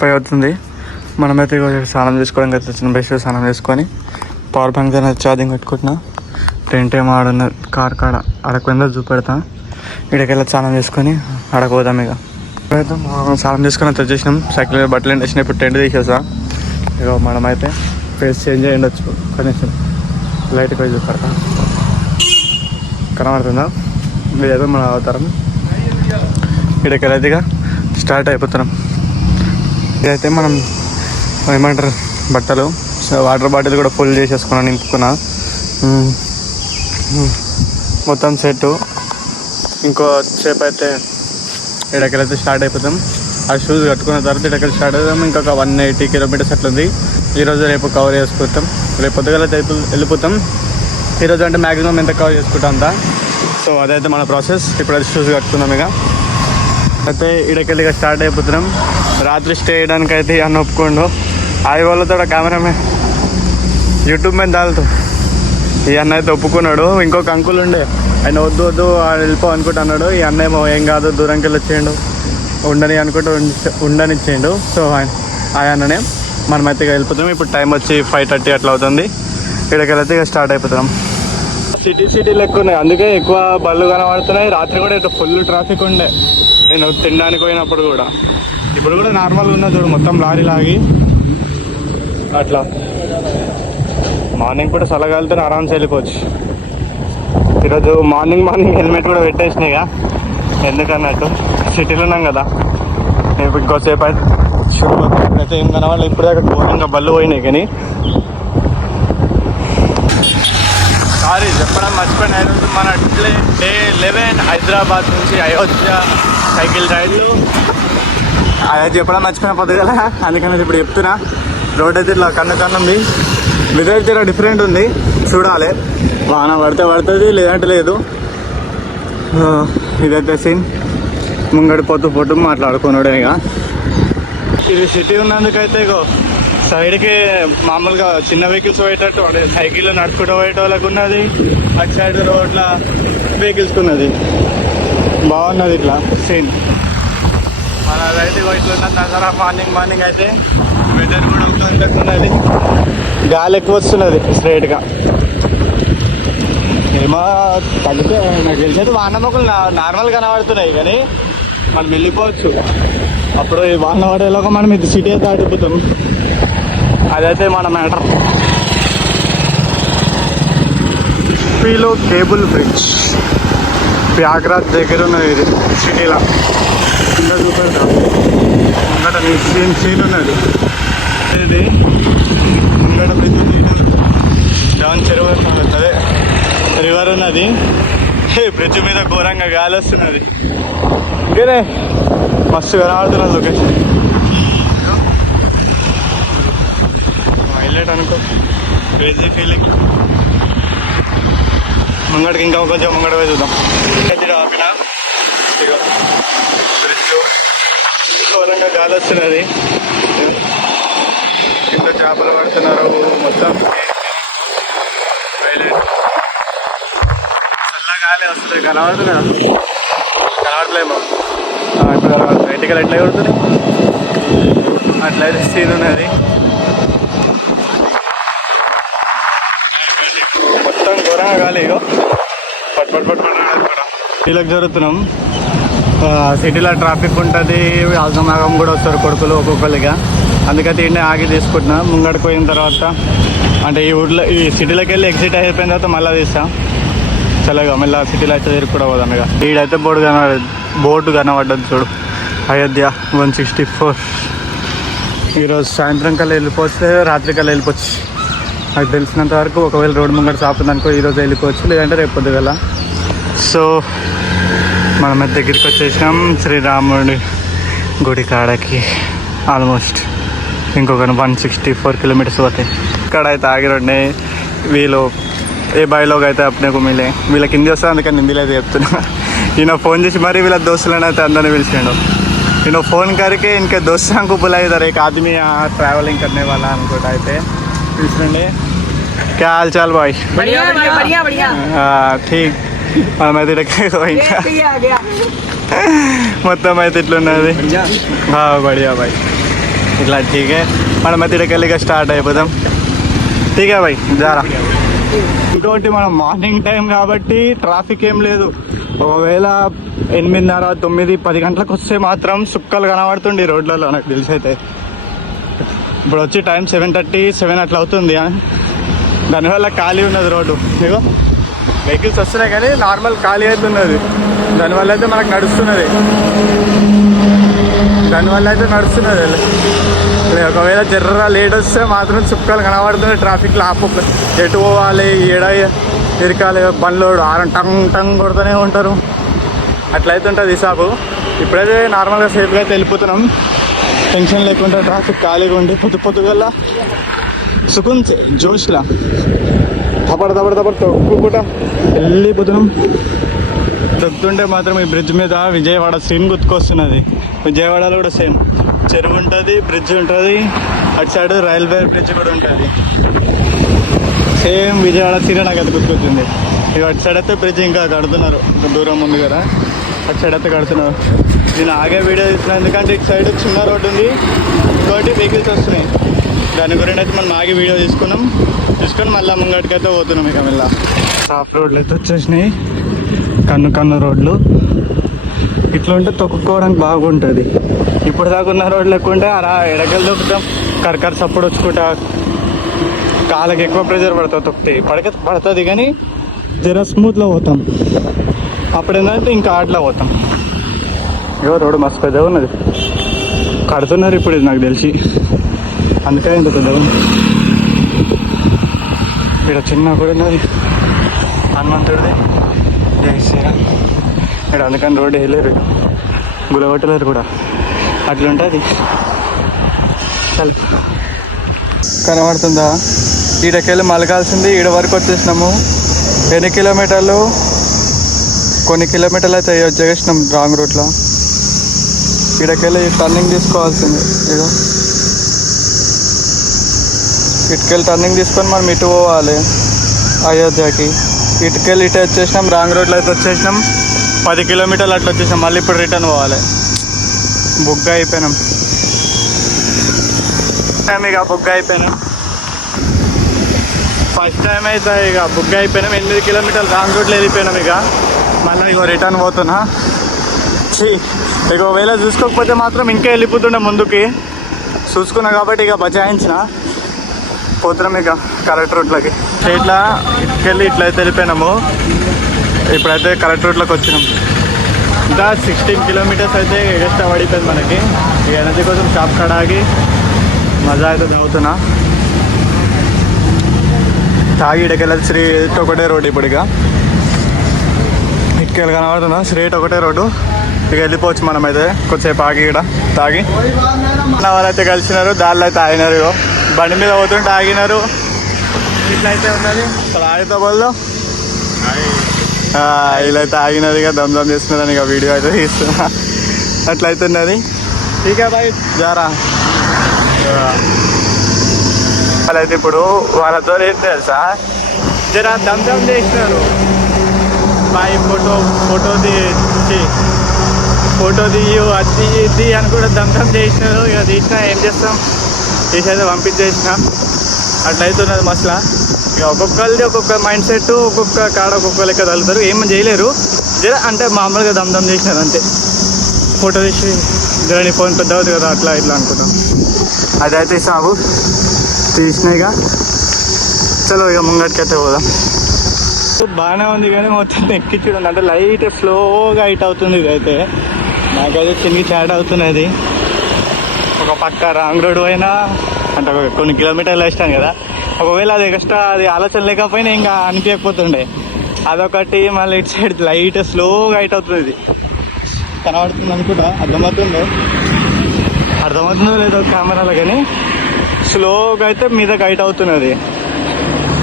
5 అవుతుంది. మనమైతే స్నానం చేసుకోవడానికి అయితే వచ్చిన బెస్ట్ స్నానం చేసుకొని పవర్ బ్యాంక్ అనేది ఛార్జింగ్ పెట్టుకుంటున్నా. టెంట్ ఏమో ఆడున్న కార్ కాడ అరకు కింద చూపెడతా. ఇక్కడికెళ్ళి స్నానం చేసుకొని ఆడకపోదాం. ఇక అయితే స్నానం చేసుకొని అయితే వచ్చేసినాం. సైకిల్ మీద బట్టలు ఎండేసినా. ఇప్పుడు టెంట్ తీసేసా. ఇక మనమైతే ఫేస్ చేంజ్ అయ్యి ఉండొచ్చు. కనీసం లైట్గా పోయి చూపెడతా. కనబడుతుందా? ఇదైతే మన అవతారం. ఇక్కడికెళ్ళైతే ఇక స్టార్ట్ అయిపోతున్నాం. ఇదైతే మనం ఏమంటారు బట్టలు వాటర్ బాటిల్ కూడా ఫుల్ చేసేసుకున్నాను, నింపుకున్నా. మొత్తం సెట్. ఇంకో సేపు అయితే ఇక్కడికెళ్ళైతే స్టార్ట్ అయిపోతాం. ఆ షూస్ కట్టుకున్న తర్వాత ఇక్కడికి స్టార్ట్ అవుతాం. ఇంకొక 180 కిలోమీటర్స్ అట్లుంది. ఈరోజు రేపు కవర్ చేసుకుంటాం. రేపు పొద్దుగల వెళ్ళిపోతాం. ఈరోజు అంటే మ్యాక్సిమం ఎంత కవర్ చేసుకుంటాం అంతా. సో అదైతే మన ప్రాసెస్. ఇప్పుడు అది షూస్ కట్టుకున్నాం. ఇక అయితే ఇక్కడికెళ్ళి ఇక స్టార్ట్ అయిపోతున్నాం. రాత్రి స్టే చేయడానికి అయితే అన్న ఒప్పుకోండు. ఆయి వాళ్ళతో కెమెరామెన్ యూట్యూబ్ మీద దాల్తో ఈ అన్న అయితే ఒప్పుకున్నాడు. ఇంకొక అంకుల్ ఉండే, ఆయన వద్దు వద్దు వెళ్ళిపో అనుకుంటా అన్నాడు. ఈ అన్న ఏమో ఏం కాదు దూరంకి వెళ్ళి వచ్చేయండు, ఉండని అనుకుంటూ ఉండనిచ్చేయండు. సో ఆ అన్ననే మనమైతే ఇక వెళ్ళిపోతున్నాం. ఇప్పుడు టైం వచ్చి 5:30 అట్లా అవుతుంది. ఇక్కడికెళ్ళైతే ఇక స్టార్ట్ అయిపోతున్నాం. సిటీ లెక్క ఉన్నాయి, అందుకే ఎక్కువ బళ్ళు కనబడుతున్నాయి. రాత్రి కూడా ఇట్లా ఫుల్ ట్రాఫిక్ ఉండే నేను తినడానికి పోయినప్పుడు కూడా. ఇప్పుడు కూడా నార్మల్గా ఉన్నా చూడు, మొత్తం లారీ లాగి అట్లా. మార్నింగ్ కూడా చల్లగాలితో ఆరామ్స్ వెళ్ళిపోవచ్చు. ఈరోజు మార్నింగ్ హెల్మెట్ కూడా పెట్టేసినాయిగా, ఎందుకన్నట్టు సిటీలో ఉన్నాం కదా. ఇప్పుడు ఇంకోసేపు అయితే ఏం కనవాళ్ళు. ఇప్పుడే అక్కడ ఘోరంగా బళ్ళు పోయినాయి. కానీ సారీ చెప్పడం మర్చిపోయిన, మన డే 11 హైదరాబాద్ నుంచి అయోధ్య సైకిల్ రైడ్లు. అదే చెప్పడం మర్చిపోయిన పొద్దుగల, అందుకని ఇప్పుడు చెప్తున్నా. రోడ్ అయితే ఇట్లా కన్నుంది. వెదర్ అయితే ఇలా డిఫరెంట్ ఉంది, చూడాలి. వాన పడితే పడుతుంది, లేదంటే లేదు. ఇదైతే సీన్. ముంగడి పోతూ మాట్లాడుకున్నాడు. ఇక ఇది సిటీ ఉన్నందుకైతే ఇగో సైడ్కి మామూలుగా చిన్న వెహికల్స్ పోయేటట్టు అంటే సైకిల్ నడుచుకుంటూ పోయేట వాళ్ళకు ఉన్నది. అటు సైడ్ రోడ్ల వెహికల్స్కి ఉన్నది. బాగున్నది ఇట్లా సీన్. మన అయితే ఇట్లా ఉన్నది నగర. మార్నింగ్ అయితే వెదర్ కూడా ఒక ఉన్నది, గాలి ఎక్కువ వస్తున్నది స్ట్రైట్గా. ఏమో తగ్గితే నాకు తెలిసేది వాన మొక్కలు నార్మల్ కనబడుతున్నాయి, కానీ మనం వెళ్ళిపోవచ్చు. అప్పుడు ఈ వాన పడేలాగా మనం ఇది సిటీ అయితే దాటిపోతాం. అదైతే మన మ్యాటర్. యూపీలో కేబుల్ బ్రిడ్జ్ ప్రయాగ్రాజ్ దగ్గర ఉన్నది. ఇది సిటీలో కింద చూపెడతాం. ముంగట సీన్ ఉన్నది. ఇది ముంగట బ్రిడ్జ్ ఉంది. జవన్ చెరువు అదే రివర్ ఉన్నది. బ్రిడ్జ్ మీద ఘోరంగా గాలి వస్తున్నది. ఇంకేనే మస్తు కనబడుతున్నది లొకేషన్. హైలైట్ అనుకో, క్రేజీ ఫీలింగ్. ముంగడికి ఇంకా కొంచెం ముంగడ పోయి చూద్దాం. ఆపిన బ్రిడ్జ్ ఘోరంగా గాలి వస్తున్నది. కింద చేపలు పడుతున్నారు. మొత్తం చల్లగాలి వస్తుంది. కనబడుతున్నా కనబడలేమో. ఇప్పుడు బయటికి ఎట్లా కొడుతుంది, అట్లయితే సీన్ ఉన్నది. మొత్తం ఘోరంగా గాలి. ఇగో పట్ సిటీలకు జరుగుతున్నాం. సిటీలో ట్రాఫిక్ ఉంటుంది, ఆగమాగం కూడా వస్తారు కొడుకులు ఒక్కొక్కరిగా. అందుకైతే ఇండియా ఆగి తీసుకుంటున్నా. ముంగడికి పోయిన తర్వాత అంటే ఈ ఊళ్ళో ఈ సిటీలోకి వెళ్ళి ఎగ్జిట్ అయిపోయిన తర్వాత మళ్ళీ తీస్తా. చల్లగా మళ్ళీ సిటీలో అయితే తిరిగి కూడా పోదాం. ఇక ఈడైతే బోర్డు కనబడ్డది చూడు, అయోధ్య 164. ఈరోజు సాయంత్రం కల్లా వెళ్ళిపోతే రాత్రి కల్లా వెళ్ళిపోవచ్చు. నాకు తెలిసినంత వరకు ఒకవేళ రోడ్డు ముంగట సాపుతుంది అనుకో ఈరోజు వెళ్ళిపోవచ్చు, లేదంటే రేపు పొద్దుగల. సో మనమైతే దగ్గరికి వచ్చేసినాం శ్రీరాముడి గుడి కాడకి. ఆల్మోస్ట్ ఇంకొక 164 కిలోమీటర్స్ పోతాయి. ఇక్కడ అయితే ఆగిరండి వీళ్ళు. ఏ బాయిలోకి అయితే అప్పుడే మిలే వీళ్ళకి హిందీ వస్తుంది, అందుకని హిందీలో అయితే చెప్తున్నా. ఈయన ఫోన్ చేసి మరీ వీళ్ళ దోస్తులను అయితే అందరినీ పిలిచాడు. ఈయన ఫోన్ करके इनके दोस्तों को बुलाया इधर एक आदमी यहाँ ट्रैवलिंग करने वाला हमको అయితే పిలిచండి. क्या हाल चाल भाई? बढ़िया बढ़िया बढ़िया बढ़िया. ठीक. మనమైతే ఇంకా మొత్తం అయితే ఇట్లున్నది. బడియా బాయ్. ఇట్లా ఠీకే మనం మెత్తడికెళ్ళిగా స్టార్ట్ అయిపోదాం. ఠీకే భయ్ జారా. ఇంకోటి మనం మార్నింగ్ టైం కాబట్టి ట్రాఫిక్ ఏం లేదు. ఒకవేళ 8:30, 9, 10 గంటలకు వస్తే మాత్రం సుక్కలు కనబడుతుండే రోడ్లలో నాకు తెలిసి అయితే. ఇప్పుడు వచ్చి టైం 7:30, 7 అట్లా అవుతుంది. దానివల్ల ఖాళీ ఉన్నది రోడ్డు. ఇగో వెహికల్స్ వస్తున్నాయి కానీ నార్మల్ ఖాళీ అవుతున్నది. దానివల్ల అయితే మనకు నడుస్తున్నది. ఒకవేళ జర్ర లేట్ వస్తే మాత్రం చుక్కలు కనబడుతుంది. ట్రాఫిక్లో ఆపక ఎటు పోవాలి, ఏడ ఇరకాలి, బండ్లోడు ఆరం టంగ్ టంగ్ కొడుతూనే ఉంటారు. అట్లయితే ఉంటుంది హిసాబు. ఇప్పుడైతే నార్మల్గా సేఫ్గా అయితే వెళ్ళిపోతున్నాం. టెన్షన్ లేకుండా ట్రాఫిక్ ఖాళీగా ఉండి పొద్దుగల్లా సుకున్ జోష్లా తపడ తొక్కుకుంటా వెళ్ళిపోతున్నాం. తొక్కుతుంటే మాత్రం ఈ బ్రిడ్జ్ మీద విజయవాడ సీన్ గుర్తుకొస్తున్నది. విజయవాడలో కూడా సేమ్ చెరువు ఉంటుంది, బ్రిడ్జ్ ఉంటుంది, అటు సైడ్ రైల్వే బ్రిడ్జ్ కూడా ఉంటుంది. సేమ్ విజయవాడ సీన్ నాకు అది గుర్తుకొచ్చింది. ఇక అటు సైడ్ అయితే బ్రిడ్జ్ ఇంకా కడుతున్నారు, ఇంకా దూరం ఉంది కదా, అటు సైడ్ అయితే కడుతున్నారు. నేను ఆగే వీడియో తీస్తున్నాను ఎందుకంటే ఇటు సైడ్ చిన్న రోడ్డు ఉంది, ఇంకోటి వెహికల్స్ వస్తున్నాయి. దాని గురించి అయితే మనం ఆగి వీడియో తీసుకొని మళ్ళీ ముంగటికైతే పోతున్నాం. ఇక మళ్ళీ సాఫ్ట్ రోడ్లు అయితే వచ్చేసినాయి, కన్ను రోడ్లు. ఇట్లా ఉంటే తొక్కుకోవడానికి బాగుంటుంది. ఇప్పుడు దాకా ఉన్న రోడ్లు ఎక్కువ ఉంటే అలా ఎడగలు తొక్కుతాం, కరకర సప్పుడు వచ్చుకుంటా, కాళ్ళకి ఎక్కువ ప్రెషర్ తొక్కితే పడుతుంది కానీ జర స్మూత్లో పోతాం. అప్పుడు ఏంటంటే ఇంకా ఆటలో పోతాం. ఇగో రోడ్డు మస్తు పెద్దగా ఉన్నది, కడుతున్నారు ఇప్పుడు ఇది నాకు తెలిసి, అందుకే ఇంత పెద్దగా ఉంది. ఇక్కడ చిన్న కూడా ఉన్నది హనుమంతుడిది, జై శ్రీరామ్. ఇక్కడ అందుకని రోడ్డు వేయలేరు, గులగొట్టలేరు కూడా, అట్లుంటుంది. చల్ కనబడుతుందా? ఈడకెళ్ళి మలగాల్సింది, ఈడ వరకు వచ్చేసినాము. ఎన్ని కిలోమీటర్లు? కొన్ని కిలోమీటర్లు అయితే వచ్చేసినాం రాంగ్ రూట్లో. ఈడకెళ్ళి టర్నింగ్ తీసుకోవాల్సింది. ఇదో ఇటుకెళ్ళి టర్నింగ్ తీసుకొని మనం ఇటు పోవాలి అయోధ్యకి. ఇటుకెళ్ళి ఇటు వచ్చేసినాం, రాంగ్ రోడ్లో అయితే వచ్చేసినాం. 10 కిలోమీటర్లు అట్లా వచ్చేసినాం. మళ్ళీ ఇప్పుడు రిటర్న్ పోవాలి. బుక్ అయిపోయినాం ఇక ఫస్ట్ టైం అయితే ఇక బుక్ అయిపోయినాం. 8 కిలోమీటర్లు రాంగ్ రూట్లో వెళ్ళిపోయినాం. ఇక మళ్ళీ ఇక రిటర్న్ పోతున్నా. ఇక ఒకవేళ చూసుకోకపోతే మాత్రం ఇంకా వెళ్ళిపోతుండే ముందుకి. చూసుకున్నా కాబట్టి ఇక బచాయించిన పోతున్నాం ఇక కరెక్ట్ రూట్లోకి. ఇట్లా ఇటుకెళ్ళి ఇట్లయితే వెళ్ళిపోయినాము. ఇప్పుడైతే కరెక్ట్ రూట్లోకి వచ్చినాం. ఇంకా 16 కిలోమీటర్స్ అయితే ఎక్స్ట్రా పడిపోయింది మనకి. ఇక ఎనర్జీ కోసం షాప్ కాడ ఆగి మజా అయితే తాగుతున్నా. తాగి ఇటుకెళ్ళి స్ట్రేట్ ఒకటే రోడ్డు. ఇప్పుడు ఇక ఇటుకెళ్ళి కనబడుతున్నా, స్ట్రేట్ ఒకటే రోడ్డు. ఇక వెళ్ళిపోవచ్చు మనమైతే. కొద్దిసేపు ఆగి ఇక్కడ తాగి వాళ్ళైతే కలిసినారు, దారిలో అయితే ఆగినారు. ఇగో బండి మీద పోతుంటే ఆగినారు. ఇట్లయితే ఉన్నది హైదరాబాద్లో. వీళ్ళైతే ఆగినది, ఇక దమ్ చేస్తున్నారని ఇక వీడియో అయితే తీస్తున్నా. అట్లయితే ఉన్నది. ఇక బాయ్ జారా. వాళ్ళైతే ఇప్పుడు వాళ్ళతో ఏం తెలుసా, జరా దమ్ చేసినారు. బాయ్ ఫోటో తీయు అది ఇది అని కూడా దమ్ చేసినారు. ఇక తీసినా ఏం చేస్తాం, తీసైతే పంపించేసిన. అట్లయితున్నది మసలా. ఇక ఒక్కొక్కరిది ఒక్కొక్క మైండ్ సెట్, ఒక్కొక్క కాడ ఒక్కొక్క లెక్క తగులుతారు. ఏం చేయలేరు, జర అంటే మామూలుగా దమ్ చేసినారు అంతే. ఫోటో తీసి జర నీ ఫోన్ పెద్ద అవుతుంది కదా, అట్లా ఇట్లా అనుకుంటాం. అదైతే సాగు తీసినాయిగా. చలో ఇక ముంగటికైతే పోదాం. బాగానే ఉంది కానీ మొత్తం ఎక్కి చూడండి, అంటే లైట్ స్లోగా హైట్ అవుతుంది. ఇదైతే నాకైతే చిన్నకి చాట్ అవుతున్నది. ఒక పక్క రాంగ్ రోడ్ పోయినా అంటే కొన్ని కిలోమీటర్లు వేస్తాం కదా, ఒకవేళ అది ఎక్స్ట్రా అది ఆలోచన లేకపోయినా ఇంకా అనిపించకపోతుండే. అదొకటి. మళ్ళీ ఇటు సైడ్ లైట్ స్లోగా హైట్ అవుతుంది. ఇది కనబడుతుంది అనుకుంటా, అర్థమవుతుందో లేదో కెమెరాలో, కానీ స్లోగా అయితే మీదకి హైట్ అవుతున్నది.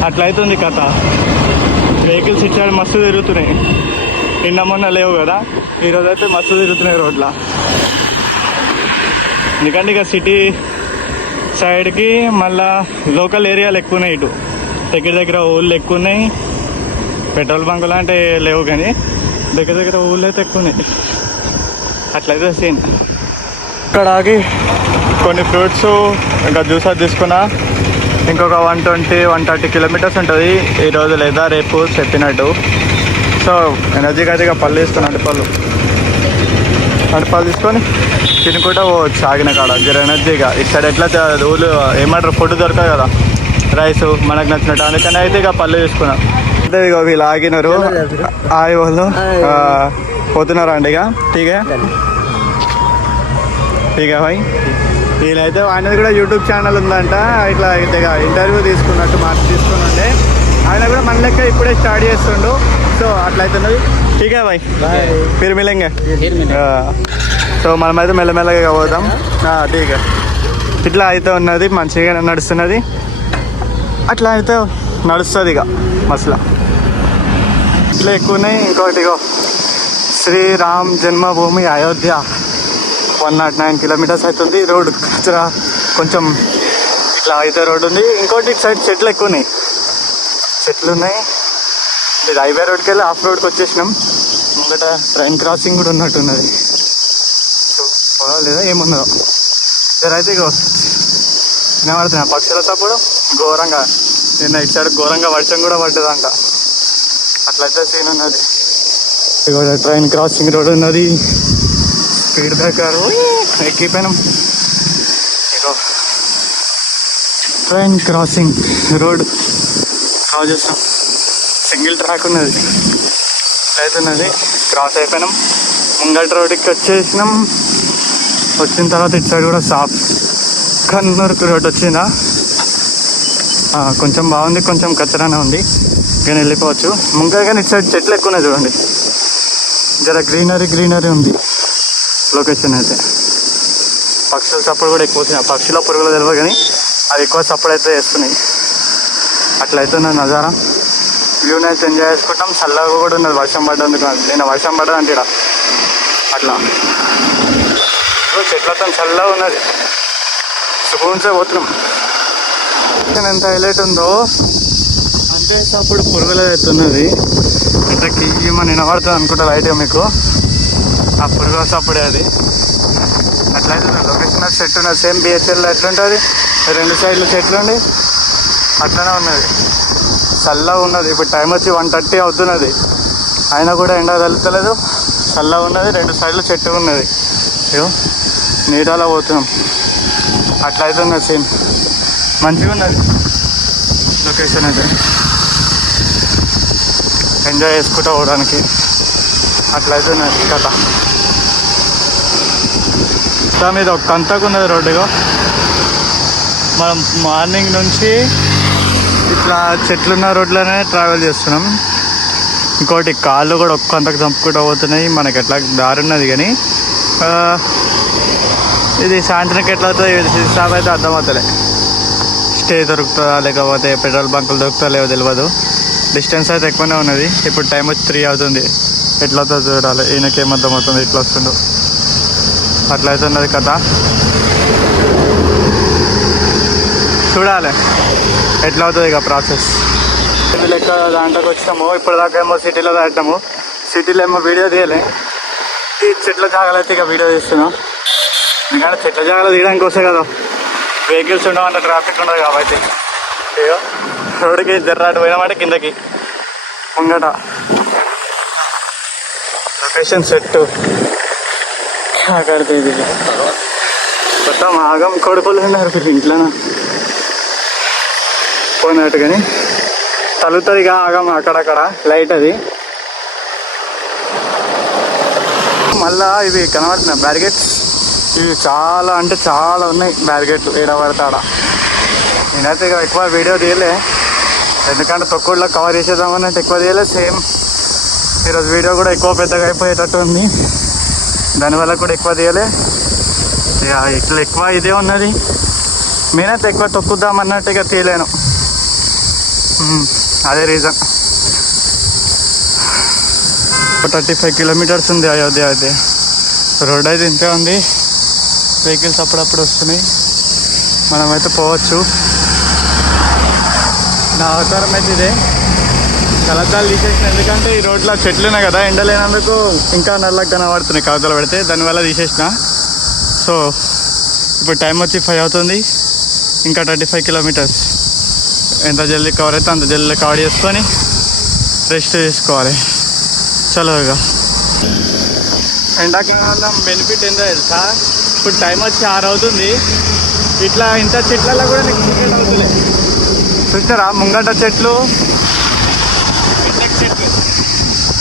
అట్లయితుంది కథ. వెహికల్స్ ఇచ్చాడు మస్తు తిరుగుతున్నాయి. నిన్న మొన్న లేవు కదా, ఈరోజు అయితే మస్తు తిరుగుతున్నాయి రోడ్ల. ఎందుకంటే ఇక సిటీ సైడ్కి మళ్ళా లోకల్ ఏరియాలు ఎక్కువ ఉన్నాయి. ఇటు దగ్గర ఊళ్ళు ఎక్కువ ఉన్నాయి. పెట్రోల్ బంకులు అంటే లేవు కానీ దగ్గర ఊళ్ళు అయితే ఎక్కువ ఉన్నాయి. అట్లయితే సీన్. ఇక్కడ ఆగి కొన్ని ఫ్రూట్స్ ఇంకా జ్యూస్ అది తీసుకున్నా. ఇంకొక 120-130 కిలోమీటర్స్ ఉంటుంది ఈరోజు లేదా రేపు చెప్పినట్టు. సో ఎనర్జీకి అయితే ఇక పళ్ళు తీసుకుని అరటిపళ్ళు తీసుకొని తినుకుంటా పోవచ్చు ఆగిన కాడ జర ఎనర్జీగా. ఇక్కడ ఎట్లా ఊళ్ళు ఏమంటారు ఫుడ్ దొరకదు కదా, రైస్ మనకు నచ్చినట్టు, అందుకని అయితే ఇక పళ్ళు తీసుకున్నాం. అంటే ఇక వీళ్ళు ఆగినారు ఆగి వాళ్ళు పోతున్నారా అండి. ఇక ఠీకే భాయ్. వీళ్ళైతే ఆయనది కూడా యూట్యూబ్ ఛానల్ ఉందంట, ఇట్లా ఇంటర్వ్యూ తీసుకున్నట్టు తీసుకుని ఉండే. ఆయన కూడా మన లెక్క ఇప్పుడే స్టార్ట్ చేస్తుండు. సో అట్లయితున్నది. ఠీకే భాయ్, ఫిర్ మిలేంగే. సో మనమైతే మెల్లమెల్లగా పోదాం. ఠీకే. ఇట్లా అయితే ఉన్నది, మంచిగా నడుస్తున్నది. అట్లా అయితే నడుస్తుంది ఇక మసలా. ఇట్లా ఎక్కువ ఉన్నాయి. ఇంకోటిగో శ్రీరామ్ జన్మభూమి అయోధ్య 109 కిలోమీటర్స్ అవుతుంది. రోడ్ కొంచెం ఇట్లా అయితే రోడ్ ఉంది. ఇంకోటి ఇటు సైడ్ చెట్లు ఎక్కువ ఉన్నాయి, చెట్లు ఉన్నాయి. ఇది హైవే రోడ్కి వెళ్ళి ఆఫ్ రోడ్కి వచ్చేసినాం. ముందట ట్రైన్ క్రాసింగ్ కూడా ఉన్నట్టున్నది. లేదా ఏమున్నదో అయితే ఇక వినబడుతున్నా పక్షుల తప్పుడు ఘోరంగా. నిన్న ఇటు సైడ్ ఘోరంగా వర్షం కూడా పడ్డదంట. అట్లయితే సీన్ ఉన్నది. ఇక ట్రైన్ క్రాసింగ్ రోడ్ ఉన్నది. స్పీడ్ బ్రేకర్ ఎక్కిపోయినాం. ఇక ట్రైన్ క్రాసింగ్ రోడ్ క్రాస్ చేస్తాం. సింగిల్ ట్రాక్ ఉన్నది, అవుతున్నది. క్రాస్ అయిపోయినాం. ముంగట రోడ్కి వచ్చేసినాం. వచ్చిన తర్వాత ఇటు సైడ్ కూడా సాఫ్ కన్నూరుకు రోడ్ వచ్చిందా. కొంచెం బాగుంది, కొంచెం కచ్చరానే ఉంది, కానీ వెళ్ళిపోవచ్చు. ముంగట కానీ ఇటు సైడ్ చెట్లు ఎక్కువ ఉన్నాయి చూడండి. జర గ్రీనరీ ఉంది లొకేషన్ అయితే. పక్షుల సప్పుడు కూడా ఎక్కువ వస్తున్నాయి. పక్షుల పురుగులు తెలియదు కానీ అవి ఎక్కువ సప్పుడు అయితే వేస్తున్నాయి. అట్లయితే నా నజారా వ్యూని అయితే ఎంజాయ్ చేసుకుంటాం. చల్లగా కూడా ఉన్నది, వర్షం పడ్డందుకు. నేను వర్షం పడ్డదంటే ఇక్కడ అట్లా చెట్లతో చల్లగా ఉన్నది. సుకూన్సే పోతున్నాం. ఎంత హైలైట్ ఉందో అంటే అప్పుడు పురుగులు అవుతున్నది. అంటే కియ్యమని వినబడుతుంది అనుకుంటా లైట్గా మీకు. ఆ పురుగుల సప్పుడే అది. అట్లయితే లొకేషన్ చెట్టు ఉన్నది. సేమ్ బిహెచ్ఎల్లో ఎట్లుంటుంది, 2 సైడ్లు చెట్లు ఉండి అట్లనే ఉన్నది. చల్లగా ఉన్నది. ఇప్పుడు టైం వచ్చి 1:30 అవుతున్నది, అయినా కూడా ఎండ తగులుతలేదు. చల్లగా ఉన్నది, 2 సైడ్లు చెట్టు ఉన్నది. ఇగో నీడలో పోతున్నాం. అట్లయితే ఉన్నది సేమ్. మంచిగా ఉన్నది లొకేషన్ అయితే, ఎంజాయ్ చేసుకుంటూ పోవడానికి. అట్లయితే ఉన్నది కథ. మీద ఒక కంతకు ఉన్నది రోడ్డుగా. మనం మార్నింగ్ నుంచి ఇట్లా చెట్లున్న రోడ్లోనే ట్రావెల్ చేస్తున్నాం. ఇంకోటి కాళ్ళు కూడా ఒక్కంతకు చంపుకుంటూ పోతున్నాయి. మనకి ఎట్లా దారి ఉన్నది కానీ ఇది సాయంత్రంకి ఎట్లా అవుతుంది స్టాప్ అయితే అర్థమవుతలే. స్టే దొరుకుతుందా లేకపోతే పెట్రోల్ బంకులు దొరుకుతా లేవో తెలియదు. డిస్టెన్స్ అయితే ఎక్కువనే ఉన్నది. ఇప్పుడు టైం వచ్చి 3 అవుతుంది. ఎట్లా అవుతుందో చూడాలి. ఈయనకేమర్థం అవుతుంది ఇట్లా వస్తుందో. అట్లయితే ఉన్నది కథ. చూడాలి ఎట్లా అవుతుంది ఇక ప్రాసెస్. లెక్క దాంట్లోకి వచ్చినాము. ఇప్పటిదాకా ఏమో సిటీలో దాటాము. సిటీలో ఏమో వీడియో తీయలే. ఈ చెట్ల జాగాలు అయితే ఇక వీడియో తీస్తున్నాం. ఎందుకంటే చెట్ల జాగాలు తీయడానికి వస్తాయి కదా, వెహికల్స్ ఉండవు, ట్రాఫిక్ ఉండదు కాబట్టి. ఇక రోడ్డుకి జర్రాటు పోయినామంటే కిందకి ముంగట లొకేషన్ సెట్ కడితే ఇది మొత్తం ఆగం కొడుకులు ఉన్నారు ఇంట్లోనా పోయినట్టు. కానీ తలుగుతుంది ఇక ఆగం అక్కడక్కడ లైట్ అది. మళ్ళా ఇవి కనబడుతున్నాయి బ్యారిగేట్స్. ఇవి చాలా అంటే చాలా ఉన్నాయి బ్యారిగేట్లు. ఏడబడతాడ. నేనైతే ఇక ఎక్కువ వీడియో తీయలే, ఎందుకంటే తొక్కుడులో కవర్ చేసేద్దామని అంటే ఎక్కువ తీయలే. సేమ్ ఈరోజు వీడియో కూడా ఎక్కువ పెద్దగా అయిపోయేటట్టు ఉంది, దానివల్ల కూడా ఎక్కువ తీయలే. ఇక ఇట్లా ఎక్కువ ఇదే ఉన్నది. నేనైతే ఎక్కువ తొక్కుద్దామన్నట్టు ఇక తీయలేను. అదే రీజన్. 35 కిలోమీటర్స్ ఉంది అయోధ్య అయితే. రోడ్ అయితే ఇంతే ఉంది. వెహికల్స్ అప్పుడప్పుడు వస్తున్నాయి, మనమైతే పోవచ్చు. నా అవతారం అయితే ఇదే. కలతాలు తీసేసిన, ఎందుకంటే ఈ రోడ్లో చెట్లు ఉన్నాయి కదా, ఎండలేనందుకు ఇంకా నల్లగా కనబడుతున్నాయి కలతలు పెడితే, దానివల్ల తీసేసిన. సో ఇప్పుడు టైం వచ్చి 5 అవుతుంది, ఇంకా 35 కిలోమీటర్స్. ఎంత జల్దీ కవర్ అయితే అంత జల్దీ కవర్ చేసుకొని రెస్ట్ తీసుకోవాలి. చలో ఇక ఎండాకాలం బెనిఫిట్ ఏంటో తెలుసా, ఇప్పుడు టైం వచ్చి 6 అవుతుంది, ఇట్లా ఇంత చెట్లలో కూడా నీకు క్రికెట్ అవుతుంది. చూసారా ముంగట చెట్లు, చెట్లు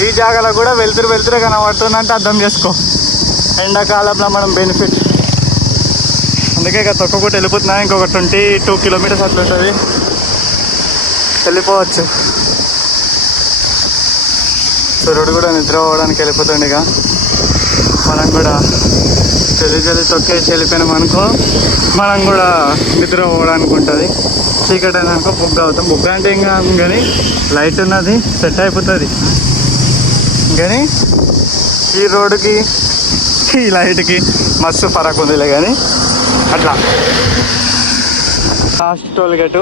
ఈ జాగాలో కూడా వెళ్తురు కనబడుతుందంటే అర్థం చేసుకో ఎండాకాలంలో మనం బెనిఫిట్. అందుకే ఇక తొక్కకుండా వెళ్ళిపోతున్నా. ఇంకొక 22 కిలోమీటర్స్ అట్లా ఉంటుంది, వెళ్ళిపోవచ్చు. సూర్యుడు కూడా నిద్ర పోవడానికి వెళ్ళిపోతుంది. ఇక మనం కూడా జల్దీ తొక్కేసి వెళ్ళిపోయినాం అనుకో, మనం కూడా నిద్ర పోవడానికి ఉంటుంది. చీకటి అని అనుకో బుగ్గ అవుతాం. బుగ్గ అంటే ఇంకా కానీ లైట్ ఉన్నది సెట్ అయిపోతుంది. కానీ ఈ రోడ్డుకి ఈ లైట్కి మస్తు ఫరక్ ఉందిలే. కానీ అట్లా లాస్ట్ టోల్ గేట్.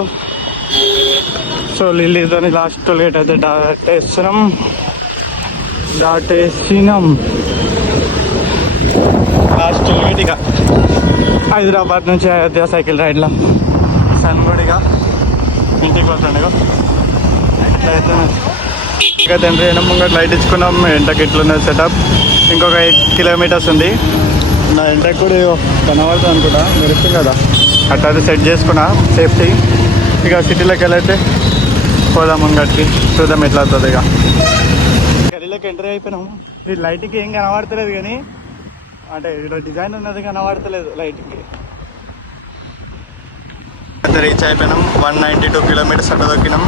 సో లిల్లీతోని లాస్ట్ టోల్ గేట్ అయితే దాటేసినాం. Last toll gate. ఇక హైదరాబాద్ నుంచి అయోధ్య సైకిల్ రైడ్లో సన్గుడిగా ఇంటికి వస్తుండే. ఇక తండ్రి ముంగట లైట్ ఇచ్చుకున్నాం. ఎంటకి ఇట్లున్నది సెటప్. ఇంకొక 8 కిలోమీటర్స్ ఉంది. నా ఎంటకి కూడా కనబడుతుంది అనుకుంటా, మెరుస్తుంది కదా, అట్లా సెట్ చేసుకున్నా సేఫ్టీ. ఇక సిటీలోకి వెళ్ళైతే పోదాం ముంగటికి, చూద్దాం ఎట్లా అవుతుంది. ఇక గదిలోకి ఎంటర్ అయిపోయినాము. ఈ లైట్కి ఏం కనబడతలేదు, కానీ అంటే ఇక్కడ డిజైన్ ఉన్నది కనబడతలేదు లైట్కి. అయితే రీచ్ అయిపోయినాం. 192 కిలోమీటర్స్ అట్లా దొక్కినాం.